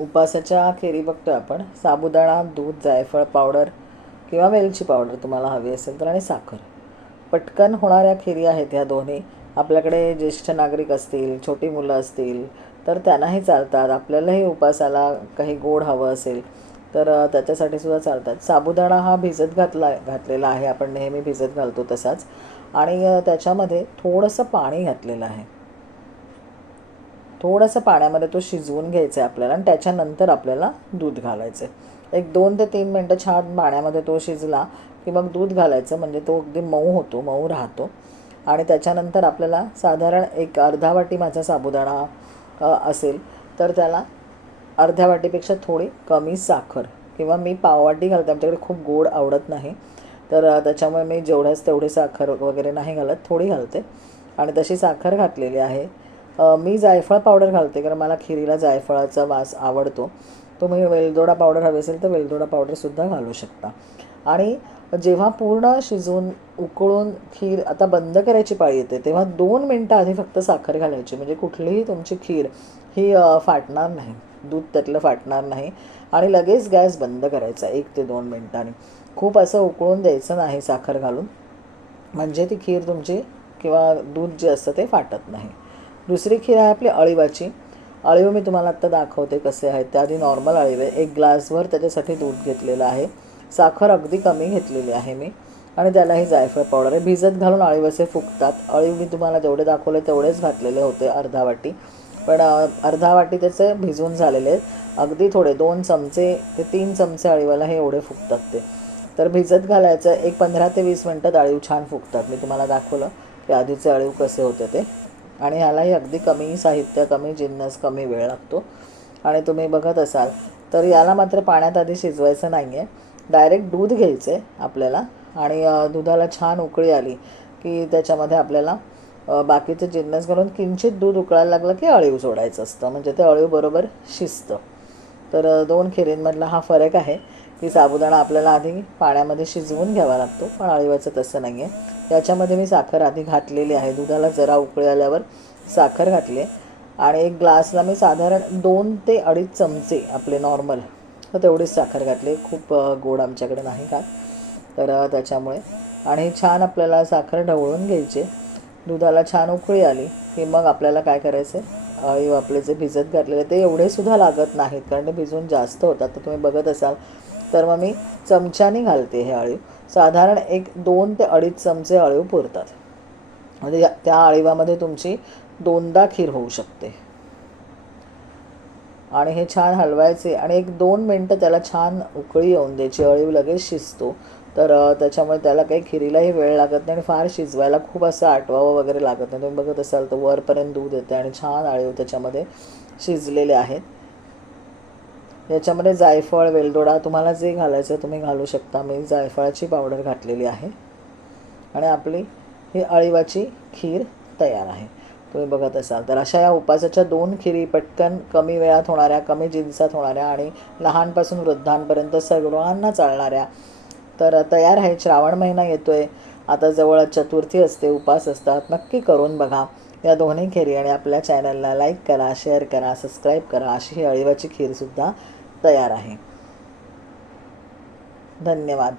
उपासाच्या खिरी बघतो आपण. साबुदाणा दूध जायफळ पावडर किंवा वेलची पावडर तुम्हाला हवी असेल तर आणि साखर. पटकन होणाऱ्या खिरी आहेत ह्या दोन्ही. आपल्याकडे ज्येष्ठ नागरिक असतील छोटी मुलं असतील तर त्यांनाही चालतात. आपल्यालाही उपासाला काही गोड हवं असेल तर त्याच्यासाठी सुद्धा चालतात. साबुदाणा हा भिजत घातला घातलेला आहे. आपण नेहमी भिजत घालतो तसाच. आणि त्याच्यामध्ये थोडंसं पाणी घातलेलं आहे. थोडंसं पाण्यामध्ये तो शिजवून घ्यायचा आहे आपल्याला आणि त्याच्यानंतर आपल्याला दूध घालायचं आहे एक दोन ते तीन मिनटं छान पाण्यामध्ये तो शिजला की मग दूध घालायचं म्हणजे तो अगदी मऊ होतो मऊ राहतो. आणि त्याच्यानंतर आपल्याला साधारण एक अर्धा वाटी माझा साबुदाणा असेल तर त्याला अर्ध्या वाटीपेक्षा थोडी कमी साखर किंवा मी पाववाटी घालते आमच्याकडे खूप गोड आवडत नाही. तर त्याच्यामुळे मी जेवढ्याच तेवढी साखर वगैरे नाही घालत थोडी घालते. आणि तशी साखर घातलेली आहे. मी जायफळ पावडर घालते कारण मला खिरीला जायफळाचा वास आवडतो. तुम्ही वेलदोडा पावडर हवी असेल तर वेलदोडा पावडरसुद्धा घालू शकता. आणि जेव्हा पूर्ण शिजवून उकळून खीर आता बंद करायची पाळी येते तेव्हा दोन मिनटं आधी फक्त साखर घालायची. म्हणजे कुठलीही तुमची खीर ही फाटणार नाही. दूध त्यातलं फाटणार नाही. आणि लगेच गॅस बंद करायचा एक ते दोन मिनटांनी. खूप असं उकळून द्यायचं नाही साखर घालून. म्हणजे ती खीर तुमची किंवा दूध जे असतं ते फाटत नाही. दुसरी खीर आहे आपली अळीवाची. अळीव मी तुम्हाला आत्ता दाखवते कसे आहेत. त्याआधी नॉर्मल अळीव आहे. एक ग्लासभर त्याच्यासाठी दूध घेतलेलं आहे. साखर अगदी कमी घेतलेली आहे मी. आणि त्यालाही जायफळ पावडर आहे. भिजत घालून अळीव असे फुगतात. अळीव मी तुम्हाला जेवढे दाखवले तेवढेच घातलेले होते अर्धा वाटी. पण अर्धा वाटी त्याचे भिजून झालेले आहेत. अगदी थोडे दोन चमचे ते तीन चमचे अळीवाला हे एवढे फुगतात ते. तर भिजत घालायचं. एक पंधरा ते वीस मिनटात अळीव छान फुगतात. मी तुम्हाला दाखवलं की आधीचे अळीव कसे होते ते. आणि ह्यालाही अगदी कमी साहित्य कमी जिन्नस कमी वेळ लागतो. आणि तुम्ही बघत असाल तर याला मात्र पाण्यात आधी शिजवायचं नाही आहे डायरेक्ट दूध घ्यायचं आहे आपल्याला. आणि दुधाला छान उकळी आली की त्याच्यामध्ये आपल्याला बाकीचे जिन्नस घालून किंचित दूध उकळायला लागलं की अळीव सोडायचं असतं. म्हणजे ते अळीव बरोबर शिजतं. तर दोन खिरींमधला हा फरक आहे की साबुदाणा आपल्याला आधी पाण्यामध्ये शिजवून घ्यावा लागतो पण अळीवाचं तसं नाही आहे याच्यामध्ये मी साखर आधी घातलेली आहे. दुधाला जरा उकळी आल्यावर साखर घातली आहे. आणि एक ग्लासला मी साधारण दोन ते अडीच चमचे आपले नॉर्मल तर तेवढीच साखर घातली खूप गोड आमच्याकडे नाही का तर त्याच्यामुळे. आणि छान आपल्याला साखर ढवळून घ्यायची दुधाला छान उकळी आली की मग आपल्याला काय करायचं आहे आपले जे भिजत घातलेले ते एवढे सुद्धा लागत नाहीत कारण ते भिजून जास्त होतात. तर तुम्ही बघत असाल तर मग मी चमच्याने घालते हे अळीव. साधारण एक दोन ते अडीच चमचे अळीव पुरतात. म्हणजे त्या अळीवामध्ये तुमची दोनदा खीर होऊ शकते. आणि हे छान हलवायचे आणि एक दोन मिनटं त्याला छान उकळी येऊन द्यायची अळीव लगेच शिजतो. तर त्याच्यामुळे त्याला काही खिरीलाही वेळ लागत नाही आणि फार शिजवायला खूप असं आटवावं वगैरे लागत नाही. तुम्ही बघत असाल तर वरपर्यंत दूध येते आणि छान आळीव त्याच्यामध्ये शिजलेले आहेत. याच्यामध्ये जायफळ वेलदोडा तुम्हाला जे घालायचं तुम्ही घालू शकता. मी जायफळाची पावडर घातलेली आहे. आणि आपली ही अळीवाची खीर तयार आहे. तुम्ही बघत असाल तर अशा या उपासाच्या दोन खिरी पटकन कमी वेळात होणाऱ्या कमी जिन्सात होणाऱ्या आणि लहानपासून वृद्धांपर्यंत सर्वांना चालणाऱ्या तर तयार आहे श्रावण महिना येतो आहे आता जवळ चतुर्थी असते उपास असतात. नक्की करून बघा. या दोन्ही खेरी आणि आपल्या चॅनलला लाईक करा शेअर करा सबस्क्राईब करा. अशी ही अळीवाची खीरसुद्धा तयार आहे. धन्यवाद.